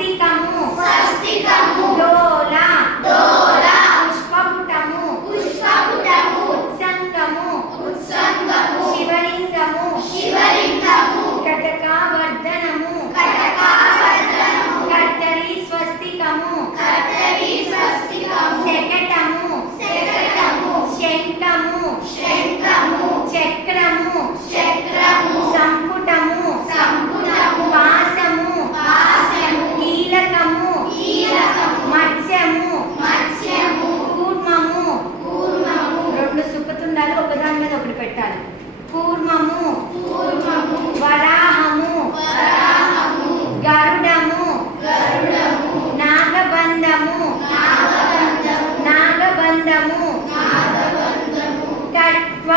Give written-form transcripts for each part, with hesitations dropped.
స్వస్తికము స్వస్తికము డోల డోల పుష్పపుటము పుష్పపుటము ఉత్సంగము ఉత్సంగము శివలింగము శివలింగము కటకావర్ధనము కటకావర్ధనము కర్తరి స్వస్తికము కర్తరి స్వస్తికము శకటము శకటము శంఖము శంఖము చక్రము చక్రము సంపుటము సంపుటము పాశము పాశము కీలకము కీలకము మత్స్యము మత్స్యము కూర్మము కూర్మము రెండు సుఖతుండాలి ఒకదాని మీద ఒకటి పెట్టాలి కూర్మము కూర్మము వరాహము వరాహము గరుడము గరుడము నాగబంధము నాగబంధము నాగబంధము నాగబంధము కట్వ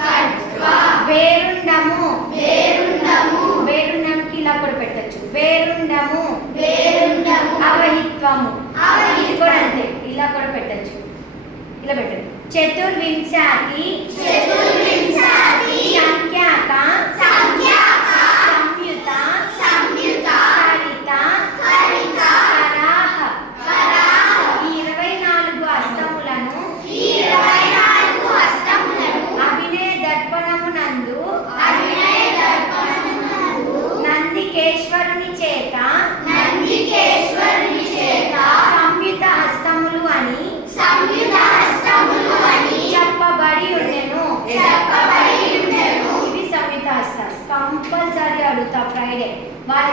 కట్వ వేరుండము వేరుండము వేరుండంకి ఇలా కూడా పెట్టచ్చు వేరుండము వేరుండము అవహిత్వము అవహిత్వము. ఇది కూడా అంతే ఇలా కూడా పెట్టచ్చు ఇలా పెట్టండి చతుర్వింశాతి చతుర్వింశాతి సంఖ్యాక సంఖ్యాక సంయుత సంయుత హరిత హరిత కరాహ వరాహ ఈ 24 హస్తములను ఈ 24 హస్తములను అభినయ దర్పణమునందు అభినయ దర్పణమునందు నందికేశ్వరుని చేత నందికేశ్వరుని చేత సంయుత హస్తములు అని సంయుత హస్తములు అని చెప్పబడి ఉండెను చెప్పబడి ఉండెను. ఇవి సంయుత హస్తాలు కంపల్సరీ అడుగుతా ఫ్రైడే వాళ్ళ